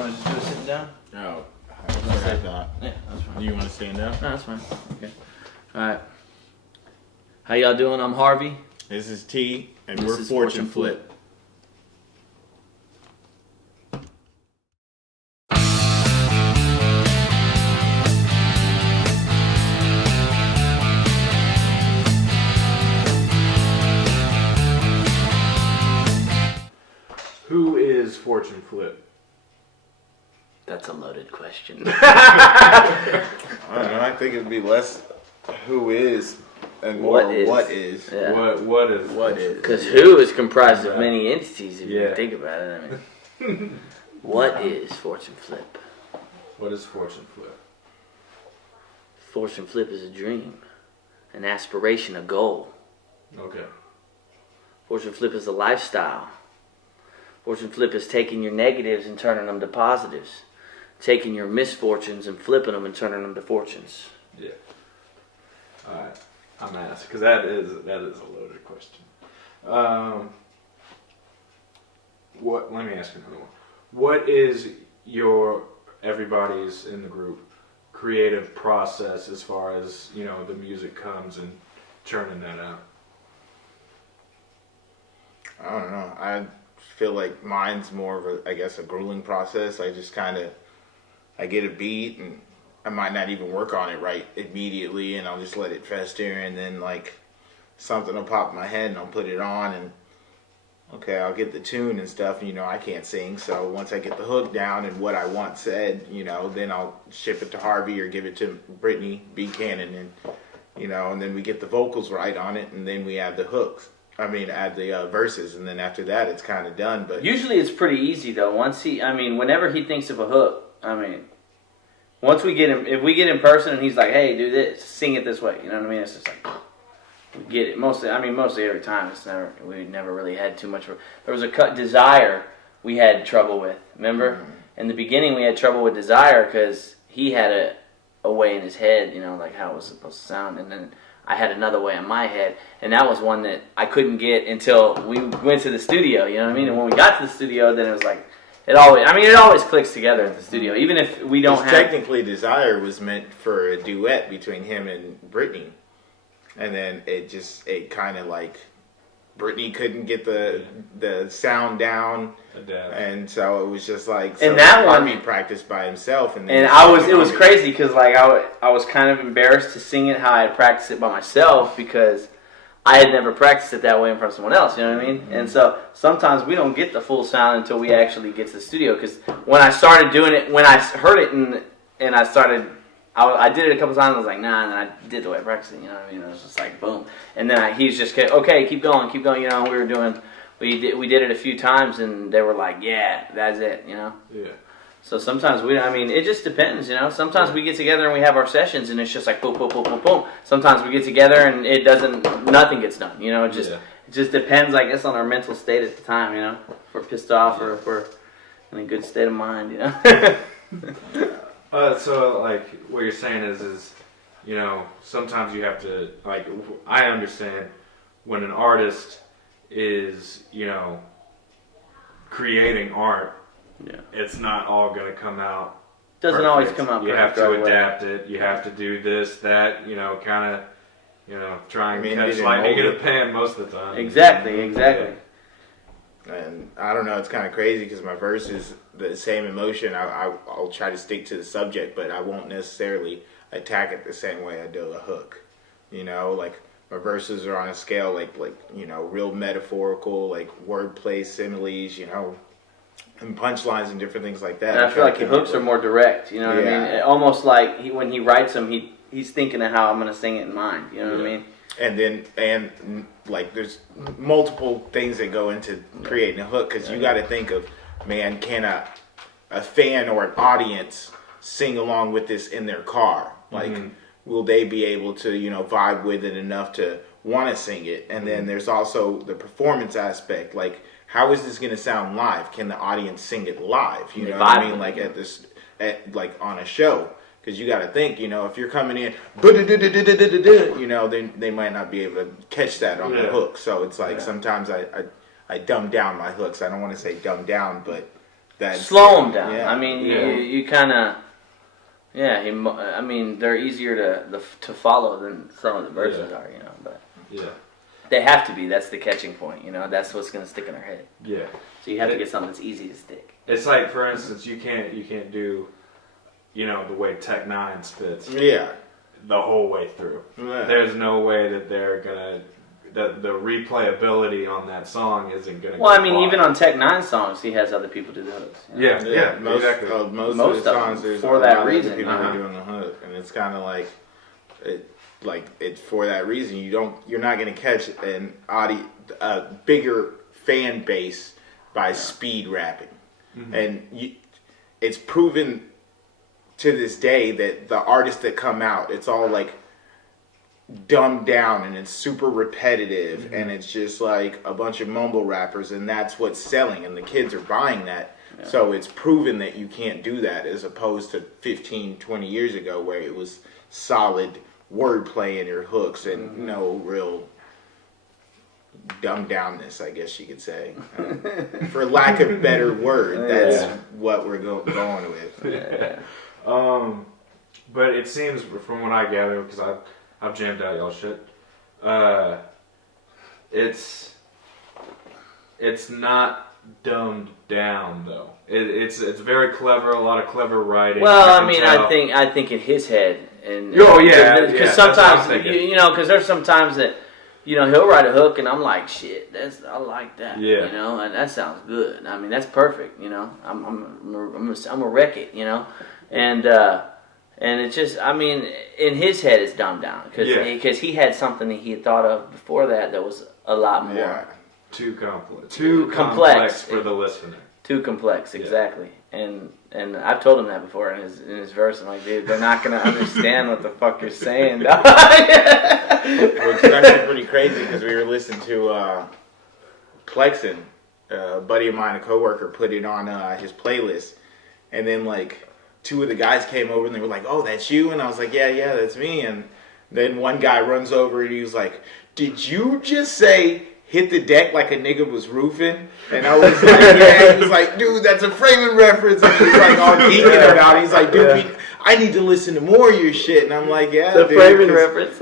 want to just do it sitting down? No. Yeah, that's fine. Do you want to stand up? No, that's fine. Okay. All right. How y'all doing? I'm Harvey. This is T, and This we're is Fortune Flip. Who is Fortune Flip? That's a loaded question. I don't know. I think it'd be less who is and more what is. Yeah. What is? Because who is comprised of many entities, if Yeah. you think about it. I mean, what is Fortune Flip? What is Fortune Flip? Fortune Flip is a dream, an aspiration, a goal. Okay. Fortune Flip is a lifestyle. Fortune Flip is taking your negatives and turning them to positives. Taking your misfortunes and flipping them and turning them to fortunes. Yeah. All right. I'm asked because that is a loaded question. What? Let me ask you another one. What is everybody's in the group creative process as far as the music comes and churning that out? I don't know. I feel like mine's more of a grueling process. I just I get a beat and I might not even work on it right immediately, and I'll just let it fester, and then something will pop in my head and I'll put it on, and okay, I'll get the tune and stuff. I can't sing, so once I get the hook down and what I want said, then I'll ship it to Harvey or give it to Brittany B. Cannon, and and then we get the vocals right on it, and then we add the hooks. Add the verses, and then after that, it's kind of done. But usually, it's pretty easy though. Whenever he thinks of a hook, once we get him, if we get in person and he's like, "Hey, do this, sing it this way," you know what I mean? It's just like we get it. Mostly every time. We never really had too much. There was a Desire we had trouble with. Remember, in the beginning we had trouble with Desire because he had a way in his head, like how it was supposed to sound, and then I had another way in my head, and that was one that I couldn't get until we went to the studio. You know what I mean? And when we got to the studio, then it was like. It always clicks together at the studio, even if we don't have... Technically, Desire was meant for a duet between him and Brittany. And then it kind of Brittany couldn't get the sound down. And so it was just and that Harvey practiced by himself. And it was crazy because I was kind of embarrassed to sing it how I had practiced it by myself because... I had never practiced it that way in front of someone else, you know what I mean? Mm-hmm. And so sometimes we don't get the full sound until we actually get to the studio. Because when I started doing it, when I heard it and I did it a couple times, I was like, nah, and then I did the way I practiced it, you know what I mean? It was just like, boom. And then he's just, okay, keep going, we did it a few times and they were like, yeah, that's it, Yeah. So sometimes it just depends, Sometimes we get together and we have our sessions and it's just like boom, boom, boom, boom, boom. Sometimes we get together and nothing gets done, It just depends, I guess, on our mental state at the time, If we're pissed off or if we're in a good state of mind, So, what you're saying is, sometimes you have to, I understand when an artist is, creating art, it's not all going to come out. Doesn't perfect. always come out. You have to adapt it. You have to do this, that. Kind of, try and catch lightning in a pan most of the time. Exactly. And I don't know, it's kind of crazy because my verse is the same emotion. I'll try to stick to the subject, but I won't necessarily attack it the same way I do a hook. My verses are on a scale real metaphorical, wordplay, similes, and punchlines and different things like that. And I feel like the hooks are more direct, you know what I mean? Almost like when he writes them, he's thinking of how I'm going to sing it in mind, you know what I mean? And there's multiple things that go into creating a hook because you got to think of, man, can a fan or an audience sing along with this in their car? Will they be able to, vibe with it enough to want to sing it? And then there's also the performance aspect, how is this going to sound live? Can the audience sing it live? You know what I mean? On a show. Because you got to think, if you're coming in, then they might not be able to catch that on the hook. So it's sometimes I dumb down my hooks. I don't want to say dumb down, but slow them down. Yeah. I mean, you kind of, I mean, they're easier to follow than some of the verses are, But they have to be. That's the catching point, That's what's gonna stick in our head. Yeah. So you have to get something that's easy to stick. It's like, for instance, you can't do, the way Tech Nine spits. Yeah. The whole way through. Yeah. There's no way that they're gonna. The replayability on that song isn't gonna. Well, I mean, even on Tech Nine songs, he has other people do the hooks. Yeah, most, exactly. Most of the songs, them, there's for a that lot of reason. people are doing the hook, and it's kind of like it's for that reason. You're not gonna catch a bigger fan base by speed rapping, and it's proven to this day that the artists that come out, it's all like dumbed down and it's super repetitive and it's just like a bunch of mumble rappers, and that's what's selling and the kids are buying that. So it's proven that you can't do that, as opposed to 15, 20 years ago where it was solid wordplay in your hooks and no real dumbed downness, I guess you could say. For lack of a better word, that's what we're going with. But it seems, from what I gather, because I've jammed out y'all shit, it's not dumbed down though. It's very clever, a lot of clever writing. Well, I think in his head, and because sometimes because there's sometimes that he'll write a hook and I'm like, shit, I like that, and that sounds good. I mean, that's perfect, I'm a wreck it, and it's just, I mean, in his head it's dumbed down because he had something that he had thought of before that was a lot more. Yeah. Too complex for the listener. Too complex, exactly. And I've told him that before in his verse. I'm like, dude, they're not gonna understand what the fuck you're saying. Well, it's actually pretty crazy because we were listening to Plexin, a buddy of mine, a coworker, put it on his playlist, and then like two of the guys came over and they were like, "Oh, that's you?" And I was like, "Yeah, that's me." And then one guy runs over and he was like, "Did you just say hit the deck like a nigga was roofing?" And I was like, yeah. He was like, "Dude, that's a framing reference." And he's like all geeking about it. He's like, "Dude, I need to listen to more of your shit." And I'm like, "Yeah, the framing reference."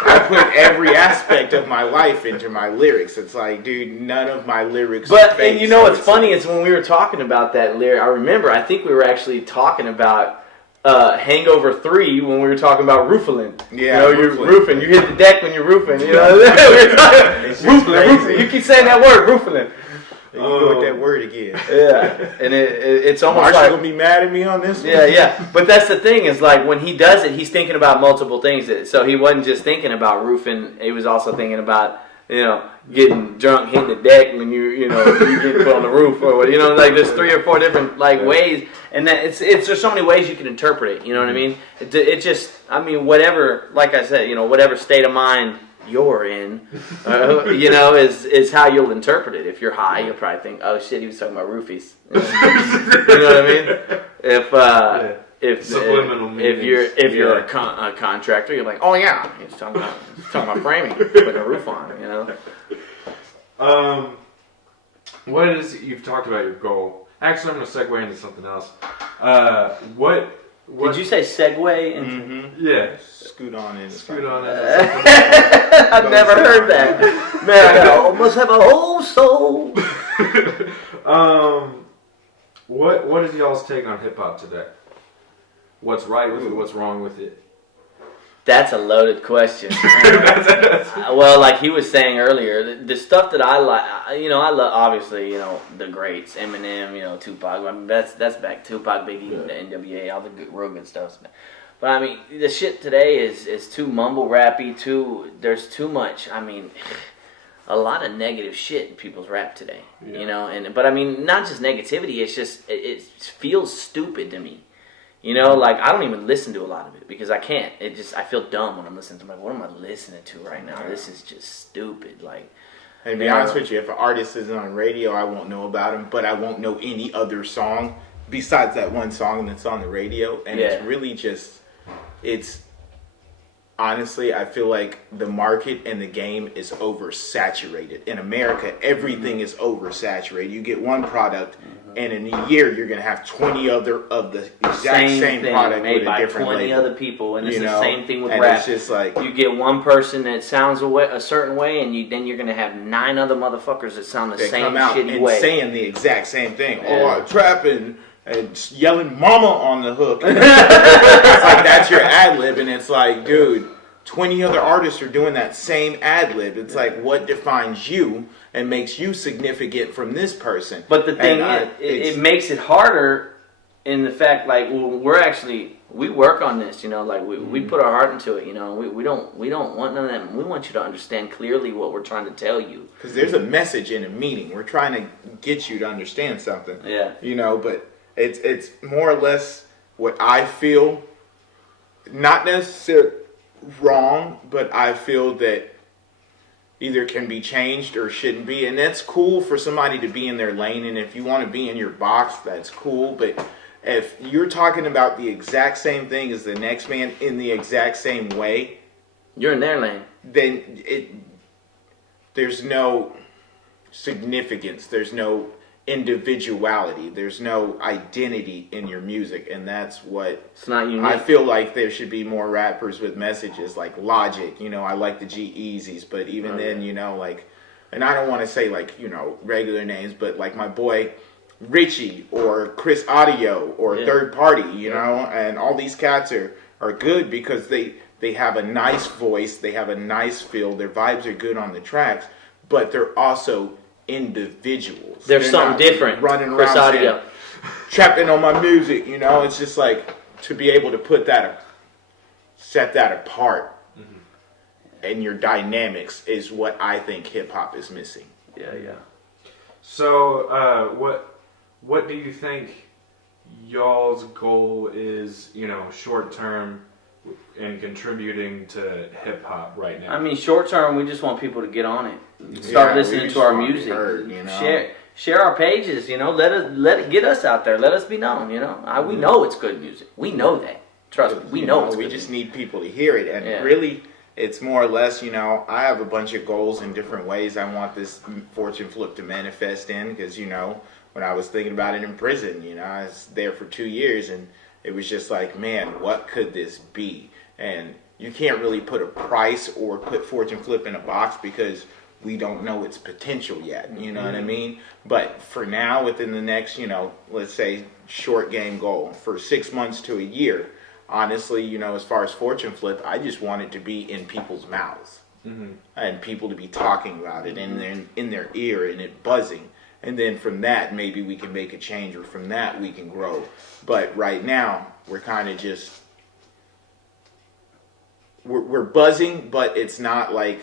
I put every aspect of my life into my lyrics. It's like, dude, none of my lyrics are fake. And what's funny is when we were talking about that lyric, I think we were actually talking about Hangover 3 when we were talking about roofing. Yeah, you're roofing. You hit the deck when you're roofing. It's just roofing. You keep saying that word, roofing. You go with that word again. Yeah, and it's almost Marshall like gonna be mad at me on this one. Yeah. But that's the thing is like when he does it, he's thinking about multiple things. So he wasn't just thinking about roofing. He was also thinking about getting drunk, hitting the deck when you get put on the roof or like there's 3 or 4 different ways, and that it's there's so many ways you can interpret it. You know what I mean? It just whatever, like I said, whatever state of mind you're in, is how you'll interpret it. If you're high, you'll probably think, "Oh shit, he was talking about roofies." You know what I mean? If you're a contractor, you're like, "Oh yeah, he's talking about framing, putting a roof on." What is you've talked about your goal? Actually, I'm going to segue into something else. What did you say? Segue into? Mm-hmm. Yeah. Scoot on in. I've never heard that. Man, I almost have a whole soul. What is y'all's take on hip hop today? What's right with it? What's wrong with it? That's a loaded question. Well, like he was saying earlier, the stuff that I like, I love obviously, the greats, Eminem, Tupac. I mean, that's back Tupac, Biggie, the NWA, all the real good stuff. But I mean, the shit today is too mumble rappy. There's too much. I mean, a lot of negative shit in people's rap today. But I mean, not just negativity. It's just it feels stupid to me. Like I don't even listen to a lot of it because I can't. I feel dumb when I'm listening to it. I'm like, what am I listening to right now? This is just stupid. Like, and to be honest with you, if an artist isn't on radio, I won't know about him, but I won't know any other song besides that one song that's on the radio. And it's really just, honestly, I feel like the market and the game is oversaturated. In America, everything is oversaturated. You get one product, and in a year, you're going to have 20 other of the exact same thing product made with a by different 20 label. other people, and it's You the know? same thing with And rap. it's just like, You get one person that sounds a certain way, and then you're gonna have 9 other motherfuckers that sound the they same come out shitty and way. saying the exact same thing. Yeah. Oh, I'm trapping and yelling "mama" on the hook. It's like that's your ad lib, and it's like, dude, 20 other artists are doing that same ad lib. It's like, what defines you and makes you significant from this person? But the thing And is, it makes it harder in the fact, like, we work on this, you know, like we put our heart into it, you know. We don't want none of that. We want you to understand clearly what we're trying to tell you. because there's a message in a meeting. We're trying to get you to understand something. Yeah. You know, but it's more or less what I feel. Not necessarily wrong, but I feel that either can be changed or shouldn't be, and that's cool for somebody to be in their lane. And if you want to be in your box, that's cool. But if you're talking about the exact same thing as the next man in the exact same way, You're in their lane. then there's no significance, there's no individuality, there's no identity in your music, and that's what It's not unique. I feel like there should be more rappers with messages like Logic. You know, I like the G-Eazy's, but even then, you know, like, and I don't want to say like, you know, regular names, but like my boy Richie or Chris Audio or Third Party, you know, and all these cats are good because they have a nice voice, they have a nice feel, their vibes are good on the tracks, but they're also individuals. There's They're something not different. running Chris around Audio. saying, trapping on my music, you know. It's just like to be able to set that apart, and your dynamics is what I think hip hop is missing. Yeah. So, what do you think y'all's goal is? You know, short term, in contributing to hip hop right now. I mean, short term, we just want people to get on it. Yeah, Start we listening just to our want to be music. heard, you know? Share our pages. You know, get us out there. Let us be known. You know, we know it's good music. We know that. Trust me, we know it's we good just music. need people to hear it, and really, it's more or less, you know, I have a bunch of goals in different ways I want this fortune flip to manifest in, because, you know, when I was thinking about it in prison, you know, I was there for 2 years, and it was just like, man, what could this be? And you can't really put a price or put fortune flip in a box because we don't know its potential yet, you know what I mean? But for now, within the next, you know, let's say short game goal, for 6 months to a year, honestly, you know, as far as fortune flip, I just want it to be in people's mouths and people to be talking about it and in their ear and it buzzing. And then from that, maybe we can make a change, or from that we can grow. But right now, we're kind of just, we're buzzing, but it's not like,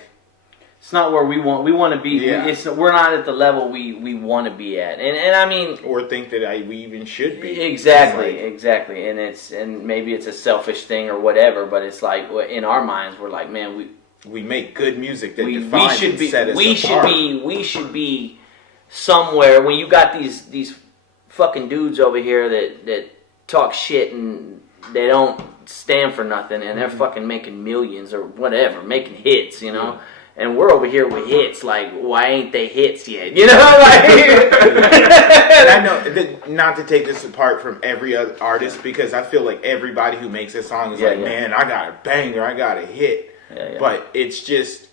It's not where we want to be. Yeah. We're not at the level we want to be at. And I mean, or think that we even should be. exactly. It's like, And maybe it's a selfish thing or whatever, but it's like in our minds we're like, man, we make good music that we defines should and be set us we apart. should be somewhere when you got these fucking dudes over here that talk shit and they don't stand for nothing and they're fucking making millions or whatever, making hits, you know. And we're over here with hits, like, why ain't they hits yet? You know, like. And I know that, not to take this apart from every other artist, because I feel like everybody who makes a song is man, I got a banger, I got a hit. Yeah. But it's just,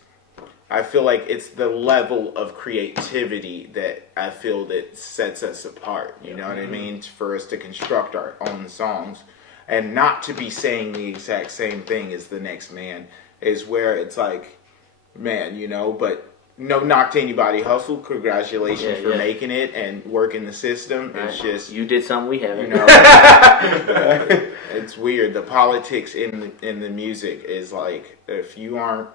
I feel like it's the level of creativity that I feel that sets us apart. You know what I mean? For us to construct our own songs and not to be saying the exact same thing as the next man is where it's like, man, you know, but no knock to anybody hustle. Congratulations for making it and working the system. It's just, you did something we haven't. you know, it's weird. The politics in the music is like, if you aren't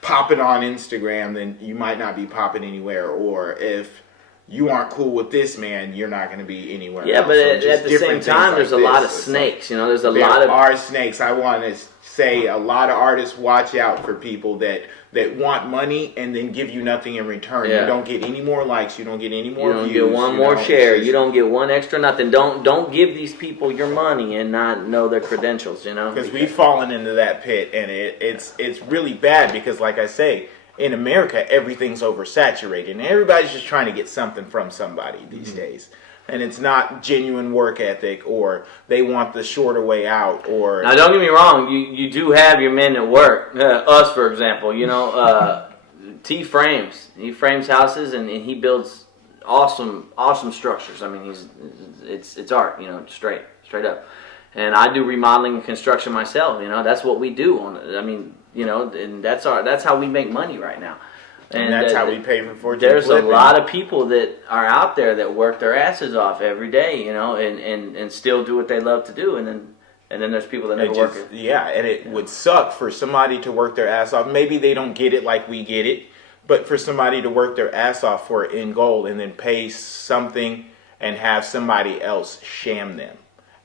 popping on Instagram, then you might not be popping anywhere. Or if you aren't cool with this man, you're not going to be anywhere. Yeah, else. but So at just the different same time, things there's like a lot this. of It's snakes. You know, there's a there lot of are snakes. I want to say a lot of artists watch out for people that that want money and then give you nothing in return. Yeah. You don't get any more likes. You don't get any more You don't views. get one more know, share. just- You don't get one extra nothing. Don't give these people your money and not know their credentials. You know, because we've fallen into that pit, and it's really bad because, like I say, in America everything's oversaturated, and everybody's just trying to get something from somebody these days. And it's not genuine work ethic, or they want the shorter way out, or now don't get me wrong. You do have your men that work. Us, for example, you know, T frames. He frames houses and he builds awesome structures. I mean, it's art. You know, straight up. And I do remodeling and construction myself. You know, that's what we do. I mean, you know, and that's how we make money right now. and that's how we pay for Fortune There's Flipping. a lot of people that are out there that work their asses off every day, you know, and still do what they love to do, and then there's people that never work it. Yeah, and it would suck for somebody to work their ass off. Maybe they don't get it like we get it, but for somebody to work their ass off for an end goal and then pay something and have somebody else sham them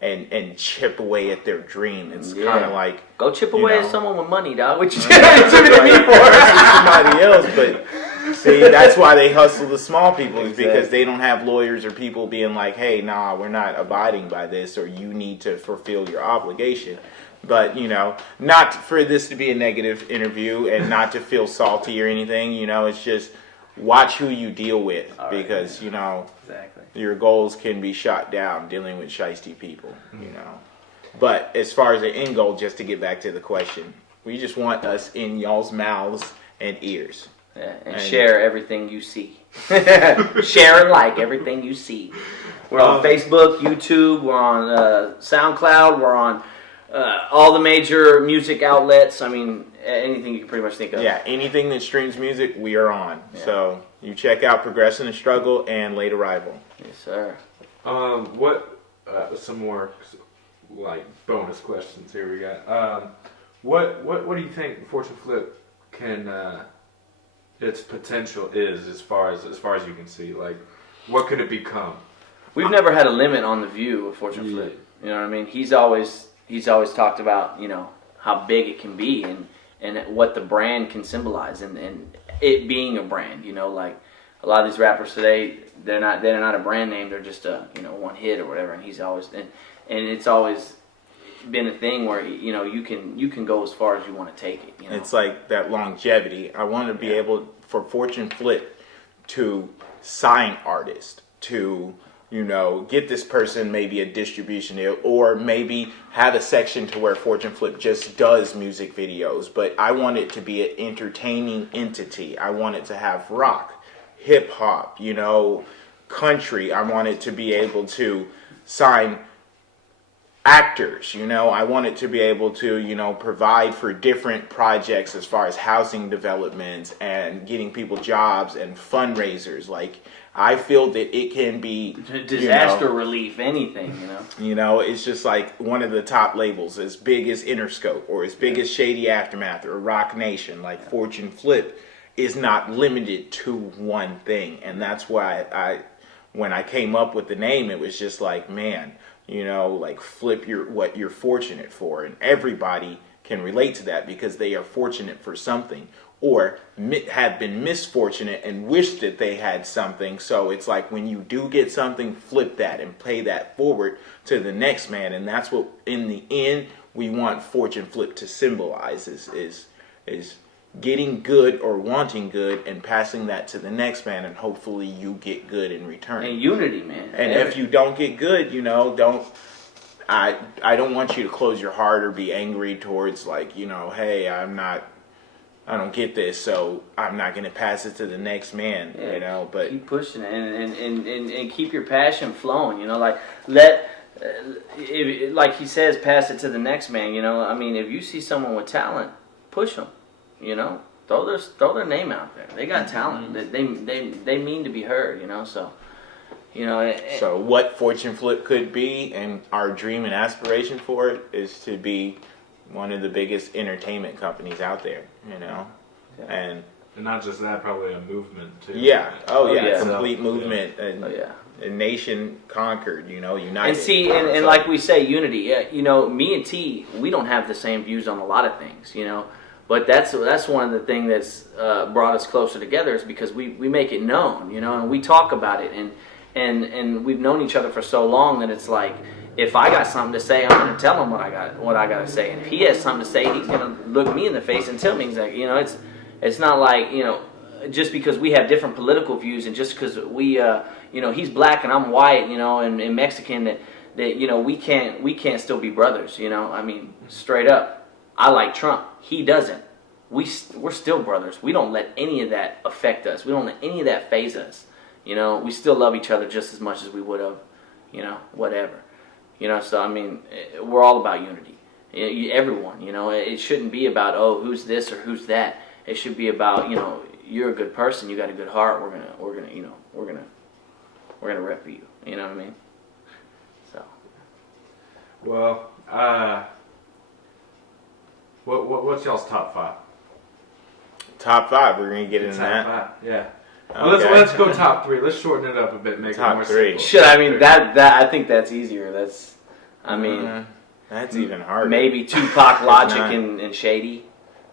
and chip away at their dream. It's kind of like, go chip you away know. at someone with money, dog. What you chipping at me for? somebody else, but see, that's why they hustle the small people, is Exactly. because they don't have lawyers or people being like, hey, nah, we're not abiding by this, or you need to fulfill your obligation. But, you know, not for this to be a negative interview and not to feel salty or anything, you know, it's just watch who you deal with, because, you know, Exactly. your goals can be shot down dealing with shiesty people, you know. But as far as the end goal, just to get back to the question, we just want us in y'all's mouths and ears. Yeah, and share everything you see. Share and like everything you see. We're on Facebook, YouTube, we're on SoundCloud, we're on all the major music outlets. I mean, anything you can pretty much think of. Yeah, anything that streams music, we are on. Yeah. So you check out Progressing the Struggle and Late Arrival. Yes, sir. What? Some more like bonus questions here we got. What do you think Fortune Flip can its potential is as far as you can see? Like, what could it become? We've never had a limit on the view of Fortune Flip. You know what I mean? He's always talked about, you know, how big it can be and what the brand can symbolize and it being a brand. You know, like a lot of these rappers today, they're not a brand name. They're just a, you know, one hit or whatever. And he's always and it's always been a thing where, you know, you can go as far as you want to take it. You know? It's like that longevity. I want to be able for Fortune Flip to sign artists, to, you know, get this person maybe a distribution deal, or maybe have a section to where Fortune Flip just does music videos. But I want it to be an entertaining entity. I want it to have rock, hip hop, you know, country. I want it to be able to sign actors, you know. I want it to be able to, you know, provide for different projects as far as housing developments and getting people jobs and fundraisers. Like, I feel that it can be disaster relief, anything, you know. You know, it's just like one of the top labels, as big as Interscope or as big as Shady Aftermath or Rock Nation. Like, Fortune Flip is not limited to one thing, and that's why when I came up with the name, it was just like, man, you know, like, flip what you're fortunate for, and everybody can relate to that because they are fortunate for something, or have been misfortunate and wish that they had something. So it's like, when you do get something, flip that and pay that forward to the next man. And that's what, in the end, we want Fortune Flip to symbolize, is getting good or wanting good and passing that to the next man, and hopefully you get good in return. And unity, man. And if you don't get good, you know, I don't want you to close your heart or be angry towards, like, you know, hey, I don't get this, so I'm not going to pass it to the next man, you know. But keep pushing it and keep your passion flowing, you know, like like he says, pass it to the next man, you know. I mean, if you see someone with talent, push them, you know. Throw their name out there. They got talent. They mean to be heard, you know. So, you know. So what Fortune Flip could be, and our dream and aspiration for it, is to be one of the biggest entertainment companies out there, you know. And not just that, probably a movement too. Yeah. Oh yeah. yeah. Complete movement. Oh yeah. A nation conquered, you know, united. And see, and like we say, unity. You know, me and T, we don't have the same views on a lot of things. You know, But that's one of the things that's brought us closer together is because we make it known, you know, and we talk about it, and we've known each other for so long that it's like, if I got something to say, I'm going to tell him what I got to say, and if he has something to say, he's going to look me in the face and tell me exactly. You know, it's not like, you know, just because we have different political views, and just because we, you know, he's black and I'm white, you know, and Mexican, that you know, we can't still be brothers. You know, I mean, straight up. I like Trump. He doesn't. We're still brothers. We don't let any of that affect us. We don't let any of that faze us. You know, we still love each other just as much as we would have, you know, whatever. You know, so I mean, we're all about unity. Everyone, you know, it shouldn't be about, oh, who's this or who's that. It should be about, you know, you're a good person. You got a good heart. We're gonna rep you. You know what I mean? So. Well, what's y'all's top 5? Top 5. We're gonna get into that. Top 5, yeah. Okay. Well, let's go top 3. Let's shorten it up a bit, make Top it more 3. simple. Should I mean that I think that's easier. That's, I mean, that's even harder. maybe Tupac, Logic, and Shady.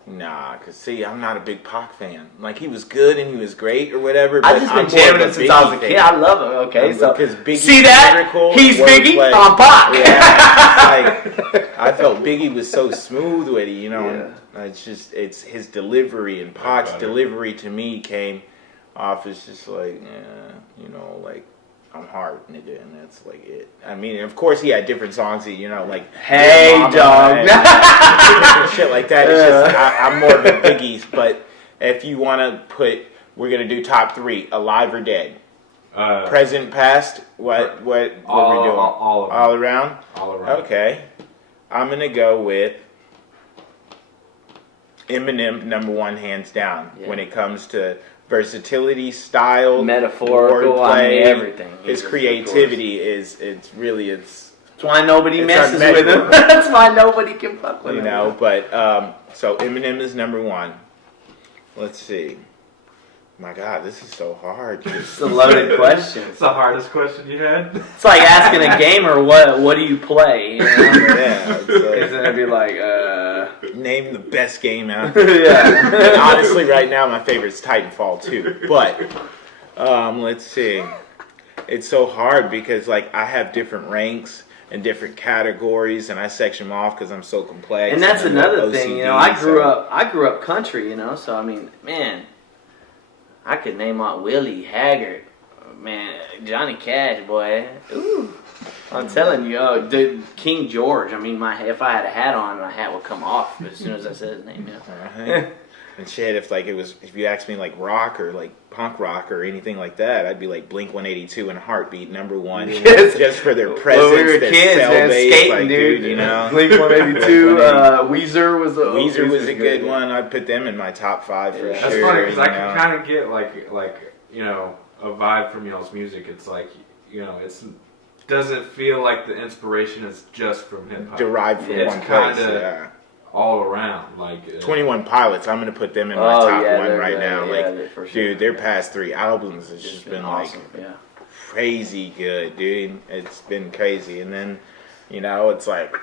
Nah, cause see, I'm not a big Pac fan. Like, he was good and he was great or whatever. I've just been jamming it since I was a kid. I love him. Okay, so because Biggie, see that? He's Biggie. I'm Pac. Yeah, like, I felt Biggie was so smooth with it, you know. Yeah. It's his delivery, and Pac's delivery to me came off as just like, you know, like, I'm hard, nigga, and that's like it. I mean, of course, he had different songs that, you know, like, hey, dog, and shit like that. It's just, I'm more of a Biggie's. But if you want to put, we're gonna do top 3, alive or dead, present, past. What we doing? All around. All around. Okay, I'm gonna go with Eminem, number 1, hands down, when it comes to versatility, style, metaphorical, wordplay, everything. His creativity is That's why nobody messes with him. Right? That's why nobody can fuck with him. You know, but so Eminem is number 1. Let's see. My God, this is so hard. It's a loaded question. It's the hardest question you had. It's like asking a gamer what do you play? You know? Yeah, it's gonna be like name the best game out. Yeah. And honestly, right now my favorite's Titanfall 2. But let's see. It's so hard because like I have different ranks and different categories, and I section them off because I'm so complex. And that's another OCD, thing, you know. I grew up country, you know. So I mean, man, I could name out Willie, Haggard, man, Johnny Cash, boy. Ooh, I'm telling you, dude, King George. I mean, if I had a hat on, my hat would come off as soon as I said his name. You know? And shit, if you asked me like rock or like punk rock or anything like that, I'd be like Blink-182 and Heartbeat, number 1, just for their presence. When we were kids, man, skating, like, dude. You know, Blink-182, Weezer was a good one. I'd put them in my top 5 for sure. That's funny because I can kind of get like you know, a vibe from y'all's music. It's like, you know, it doesn't feel like the inspiration is just from hip hop. Derived from one place. Yeah. All around, like 21 Pilots. I'm gonna put them in my top 1 right now. Dude, their past 3 albums has just been awesome. Like crazy good, dude. It's been crazy. And then, you know, it's like,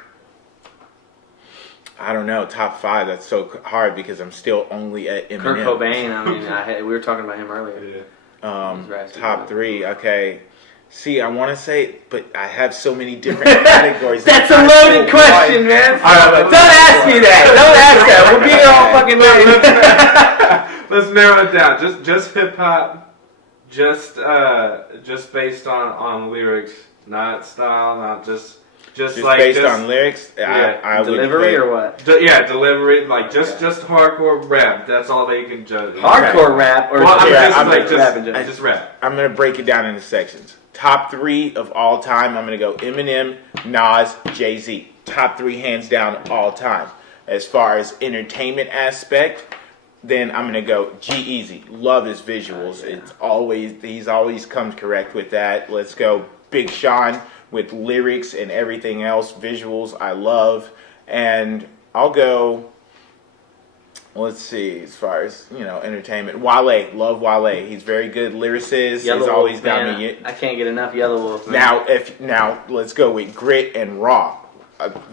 I don't know, top 5. That's so hard because I'm still only at Eminem. Kurt Cobain. I mean, we were talking about him earlier. Top 3. Okay. See, I want to say, but I have so many different categories. That's a loaded question, man. Don't ask me that. Don't ask that. We'll be here all fucking night. Let's narrow it down. Just hip hop. Just based on lyrics, not style, not just like based on lyrics. Yeah. I delivery or what? Delivery. Like just hardcore rap. That's all they can judge. Hardcore rap or just rap. I'm gonna break it down into sections. Top 3 of all time, I'm going to go Eminem, Nas, Jay-Z. Top 3 hands down all time. As far as entertainment aspect, then I'm going to go G-Eazy. Love his visuals. He's always comes correct with that. Let's go Big Sean with lyrics and everything else. Visuals I love. And I'll go, let's see, as far as, you know, entertainment. Wale, love Wale. He's very good lyricist. Yellow He's always Wolf, down man. I can't get enough Yellow Wolf. Man. Now let's go with grit and raw.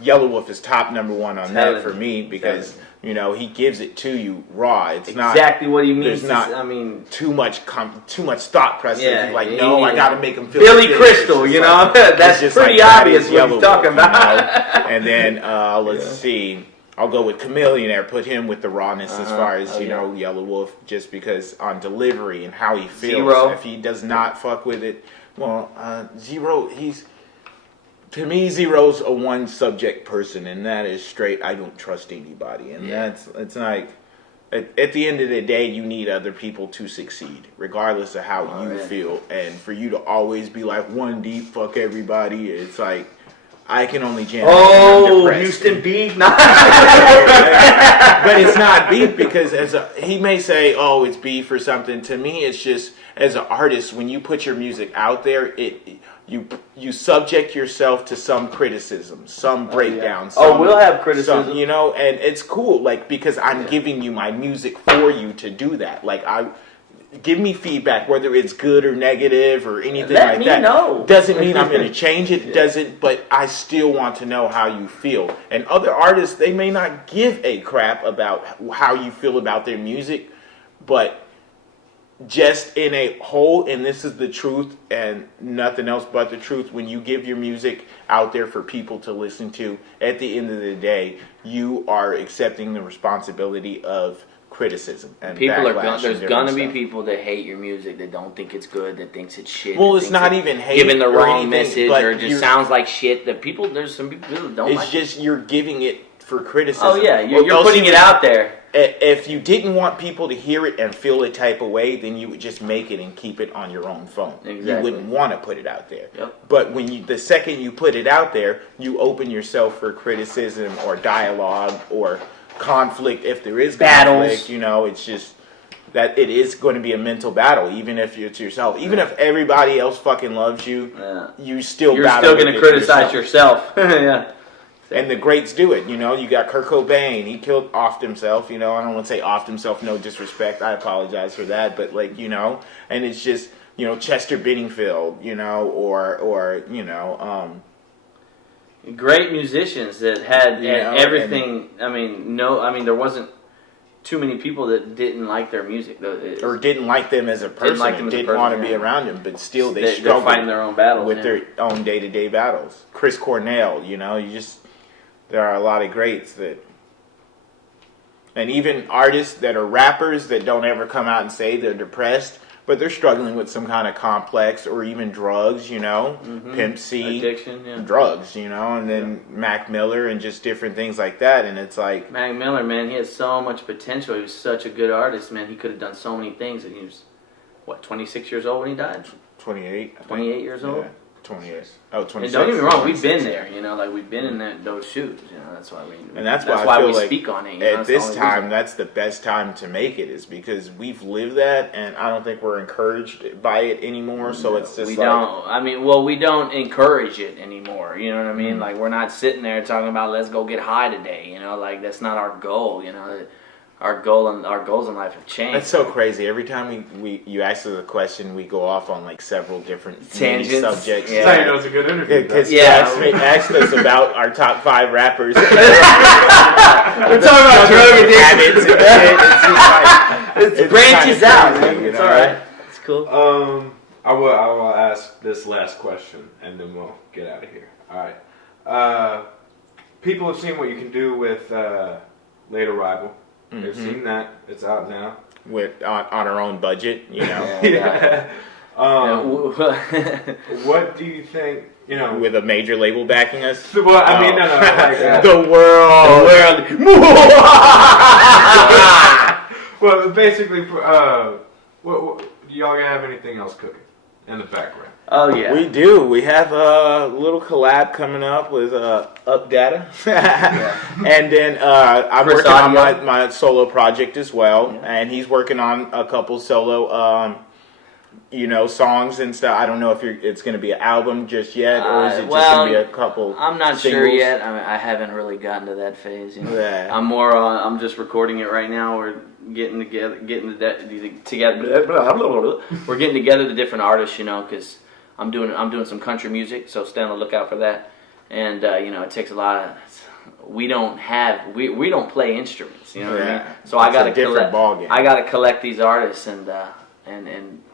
Yellow Wolf is top number one on Tell that it. for me because Tell you know he gives it to you raw. It's exactly what he means. There's not. I mean, too much thought process. Yeah, He's like, yeah, no, yeah. I gotta make him feel Billy like this. Crystal, It's you just know, like- that's it's just pretty like, that obvious is what Yellow he's talking Wolf, you about. know? And then let's see, I'll go with Chameleonaire. Put him with the rawness as far as you know Yellow Wolf, just because on delivery and how he feels. Zero. If he does not fuck with it, well, Zero, to me, Zero's a one subject person, and that is straight. I don't trust anybody, and it's like. At the end of the day, you need other people to succeed, regardless of how you feel. And for you to always be like one deep, fuck everybody, it's like I can only jam. Oh, Houston beef, but it's not beef because he may say, "Oh, it's beef" or something. To me, it's just as an artist, when you put your music out there, you subject yourself to some criticism, some breakdown. We'll have criticism, you know, and it's cool, like because I'm giving you my music for you to do that. Like give me feedback, whether it's good or negative or anything Let like me that. know. Doesn't mean I'm going to change it. Doesn't, but I still want to know how you feel. And other artists, they may not give a crap about how you feel about their music, but just in a whole, and this is the truth and nothing else but the truth, when you give your music out there for people to listen to, at the end of the day, you are accepting the responsibility of criticism and people are backlash there's and gonna be different stuff. people that hate your music, that don't think it's good, that thinks it's shit. Well, that it's thinks not it- even hate giving the or wrong anything, message, but or it just sounds like shit. That there's some people that don't It's like. just you're giving it for criticism. Oh yeah, you're Else putting you it would- out there. If you didn't want people to hear it and feel a type of way, then you would just make it and keep it on your own phone. Exactly. You wouldn't want to put it out there. Yep. But the second you put it out there, you open yourself for criticism or dialogue or conflict. If there is Battles. conflict, you know, it's just that it is going to be a mental battle, even if it's yourself. Even if everybody else fucking loves you, you still You're battle still going with to it criticize yourself. Yeah. And the greats do it, you know. You got Kurt Cobain. He offed himself, you know. I don't want to say offed himself, no disrespect. I apologize for that. But, like, you know, and it's just, you know, Chester Benningfield, you know, or you know. Great musicians that had Yeah, everything. I mean, there wasn't too many people that didn't like their music. Or didn't like them as a person. like them and as a didn't person, want to be yeah. around them. But still, they they're struggle fighting their own battles with their own day-to-day battles. Chris Cornell, you know, there are a lot of greats that, and even artists that are rappers that don't ever come out and say they're depressed, but they're struggling with some kind of complex or even drugs, you know, Pimp C, addiction, yeah. drugs, you know, and then Mac Miller and just different things like that. And it's like, Mac Miller, man, he has so much potential. He was such a good artist, man. He could have done so many things. And he was, 26 years old when he died? 28, I think. 28 years old? Yeah, 28. Oh, 26. And don't get me wrong, we've 26, been yeah. there, you know, like we've been in those shoes, you know, that's why And that's why I feel we like speak on it. You know, at that's the this only time, reason. that's the best time to make it, is because we've lived that, and I don't think we're encouraged by it anymore. So it's just we like, don't. I mean, well, we don't encourage it anymore. You know what I mean? Like we're not sitting there talking about let's go get high today. You know, like that's not our goal. You know, our goals in life have changed. That's so crazy. Every time you ask us a question, we go off on like several different mini Tangents. subjects. Yeah. That's how you know it's a good interview. Because Yeah. asked us about our top 5 rappers. We're talking about drug addiction. habits and shit. It's just like, It branches kinda out. crazy, Man. you It's know? all right. It's cool. I will ask this last question, and then we'll get out of here. All right. People have seen what you can do with Late Arrival. They've seen that. It's out now. On our own budget, you know. Yeah. Yeah. What do you think? You know, With a major label backing us. well, I mean, no, like, The world. well, basically, what do y'all have anything else cooking in the background? Oh yeah. We do. We have a little collab coming up with Updata, and then I'm Chris working on Audio. my solo project as well, and he's working on a couple solo, songs and stuff. I don't know if it's going to be an album just yet, or is it just going to be a couple? I'm not singles? sure yet. I mean, I haven't really gotten to that phase. You know? Yeah. I'm more. I'm just recording it right now. We're getting together. We're getting together the different artists, you know, because I'm doing some country music. So stay on the lookout for that. and you know, it takes a lot of. We don't play instruments, you know what I mean? So I gotta collect. I gotta collect these artists, and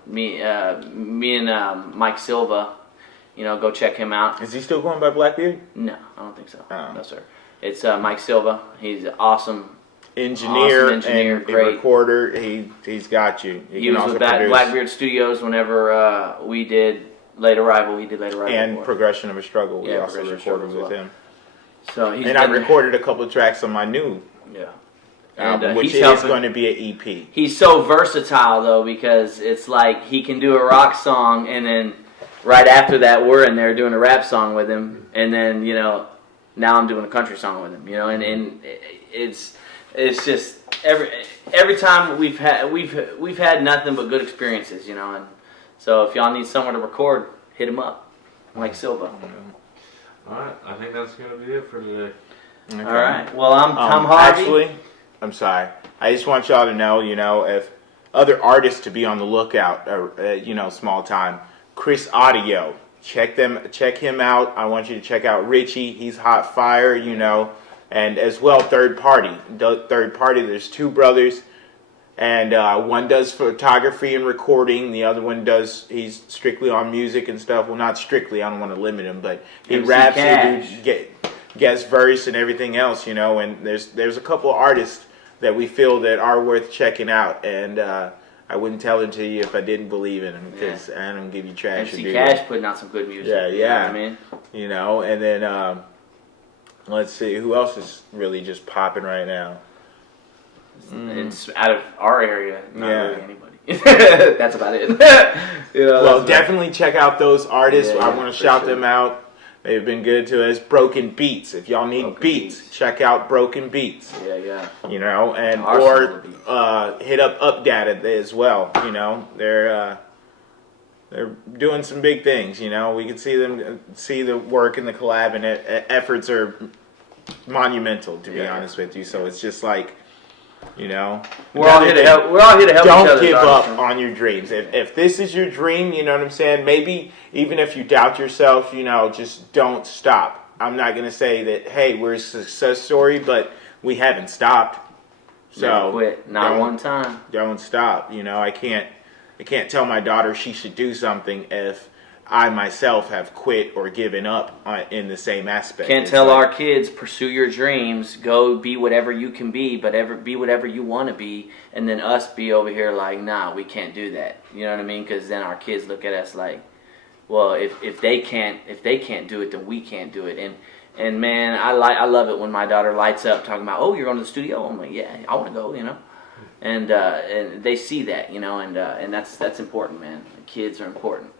me and Mike Silva, you know, go check him out. Is he still going by Blackbeard? No, I don't think so. No, sir. It's Mike Silva. He's awesome. Engineer and great recorder. He's got you. He was with Blackbeard Studios whenever we did Late Arrival. He did Late Arrival. And before. Progression of a Struggle. We Yeah, also recorded with him. So he's I recorded a couple of tracks on my new album, which is going to be an EP. He's so versatile though, because it's like he can do a rock song, and then right after that we're in there doing a rap song with him, and then, you know, now I'm doing a country song with him, you know, and it's just every time we've had nothing but good experiences, you know, and so if y'all need someone to record, hit him up, Mike Silva. All right, I think that's gonna be it for today. Okay. All right. Well, I'm Tom Harvey. Actually, I'm sorry. I just want y'all to know, you know, if other artists to be on the lookout, you know, small time. Chris Audio, check him out. I want you to check out Richie. He's hot fire, you know, and as well Third Party. There's two brothers, and one does photography and recording. The other one he's strictly on music and stuff. Well, not strictly. I don't want to limit him, but he raps and guest verse and everything else, you know. And there's a couple of artists that we feel that are worth checking out, and I wouldn't tell it to you if I didn't believe in them, because I don't give you trash. MC Cash putting out some good music. Yeah. You know what I mean? You know, and then let's see, who else is really just popping right now? It's out of our area, not really anybody. That's about it. You know, well, definitely check out those artists. I want to shout them out. They've been good to us. Broken Beats. If y'all need beats, check out Broken Beats. Yeah. You know, and or hit up Updata as well. You know, they're doing some big things. You know, we can see the work and the collab, and efforts are monumental, to be honest with you. So it's just like, you know, we're all here to help each other. Don't give up on your dreams. If this is your dream, you know what I'm saying? Maybe even if you doubt yourself, you know, just don't stop. I'm not going to say that, hey, we're a success story, but we haven't stopped. So never quit. Not one time. Don't stop. You know, I can't tell my daughter she should do something if I myself have quit or given up in the same aspect. Can't tell our kids, pursue your dreams, go be whatever you can be, but be whatever you want to be, and then us be over here like, nah, we can't do that. You know what I mean? Because then our kids look at us like, well, if they can't do it, then we can't do it. And man, I love it when my daughter lights up talking about, oh, you're going to the studio. I'm like, yeah, I want to go, you know. And they see that, you know, and that's important, man. The kids are important.